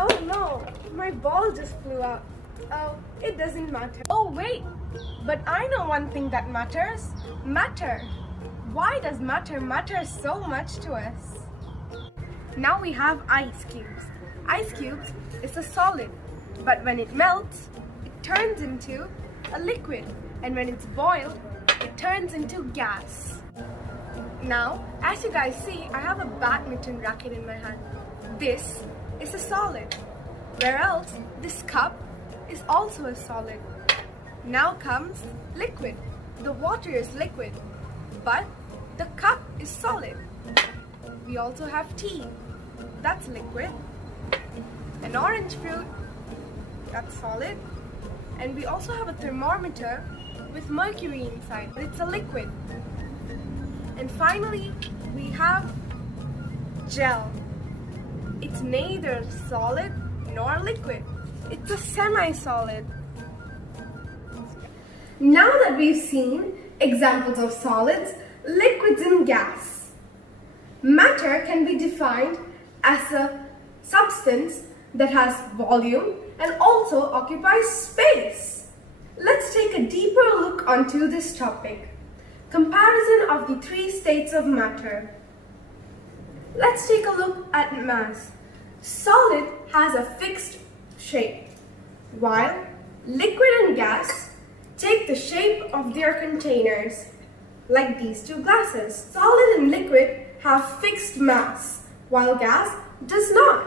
Oh no, my ball just flew out. Oh, it doesn't matter. Oh wait, but I know one thing that matters. Matter. Why does matter matter so much to us? Now we have ice cubes. Ice cubes is a solid, but when it melts, it turns into a liquid, and when it's boiled, it turns into gas. Now, as you guys see, I have a badminton racket in my hand. This is a solid, where else this cup is also a solid. Now comes liquid. The water is liquid, but the cup is solid. We also have tea. That's liquid. An orange fruit. That's solid. And we also have a thermometer with mercury inside. It's a liquid. And finally, we have gel. It's neither solid nor liquid. It's a semi-solid. Now that we've seen examples of solids, liquids and gas, matter can be defined as a substance that has volume and also occupies space. Let's take a deeper look onto this topic. Comparison of the three states of matter. Let's take a look at mass. Solid has a fixed shape, while liquid and gas take the shape of their containers, like these two glasses. Solid and liquid have fixed mass, while gas does not.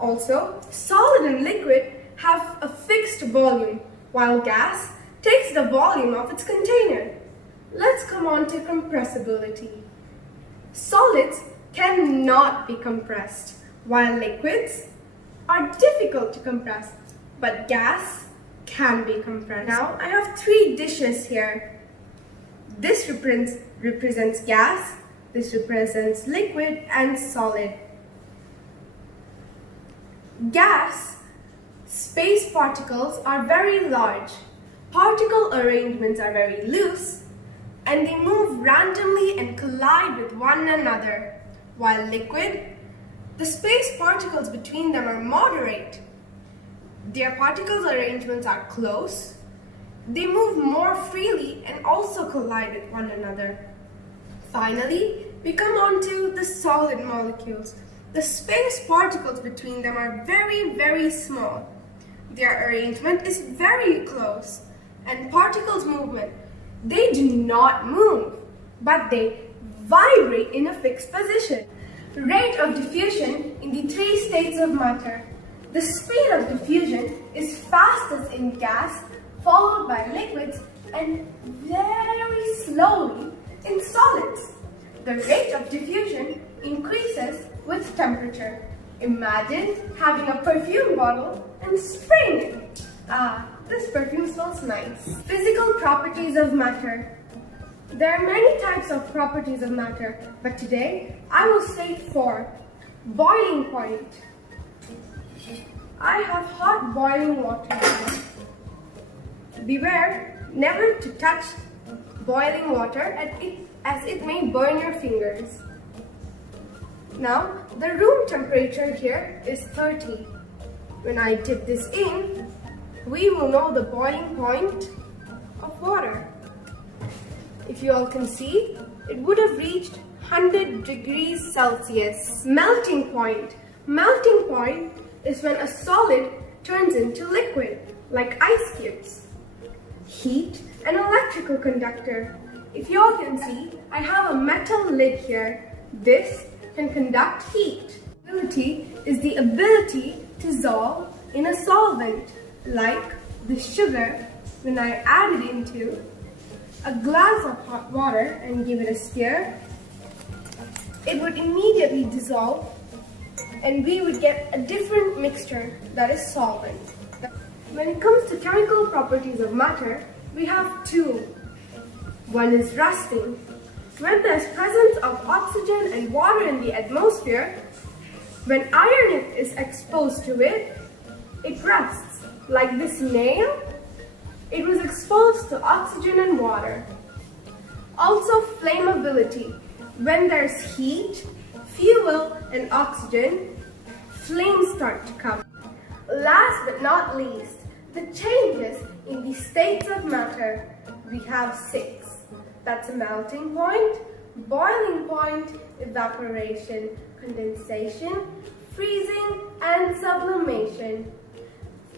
Also, solid and liquid have a fixed volume, while gas takes the volume of its container. Let's come on to compressibility. Solids cannot be compressed, while liquids are difficult to compress, but gas can be compressed. Now, I have three dishes here. This represents gas, this represents liquid and solid. Gas, space particles are very large. Particle arrangements are very loose, and they move randomly and collide with one another. While liquid, the space particles between them are moderate. Their particle arrangements are close. They move more freely and also collide with one another. Finally, we come on to the solid molecules. The space particles between them are very, very small. Their arrangement is very close, and particles movement, they do not move, but they vibrate in a fixed position. Rate of diffusion in the three states of matter. The speed of diffusion is fastest in gas, followed by liquids, and very slowly in solids. The rate of diffusion increases with temperature. Imagine having a perfume bottle and spraying it. This perfume smells nice. Physical properties of matter. There are many types of properties of matter, but today I will state four. Boiling point. I have hot boiling water here. Beware never to touch boiling water as it may burn your fingers. Now, the room temperature here is 30. When I dip this in, we will know the boiling point of water. If you all can see, it would have reached 100 degrees Celsius. Melting point. Melting point is when a solid turns into liquid, like ice cubes. Heat, an electrical conductor. If you all can see, I have a metal lid here. This can conduct heat. Ability is the ability to dissolve in a solvent, like the sugar. When I add it into a glass of hot water and give it a stir, it would immediately dissolve and we would get a different mixture that is solvent. When it comes to chemical properties of matter, we have two. One is rusting. When there is presence of oxygen and water in the atmosphere, when iron is exposed to it, it rusts. Like this nail, it was exposed to oxygen and water. Also flammability. When there's heat, fuel and oxygen, flames start to come. Last but not least, the changes in the states of matter. We have 6. That's a melting point, boiling point, evaporation, condensation, freezing, and sublimation.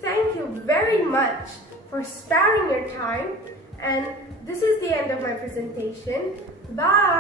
Thank you very much for sparing your time, and this is the end of my presentation. Bye!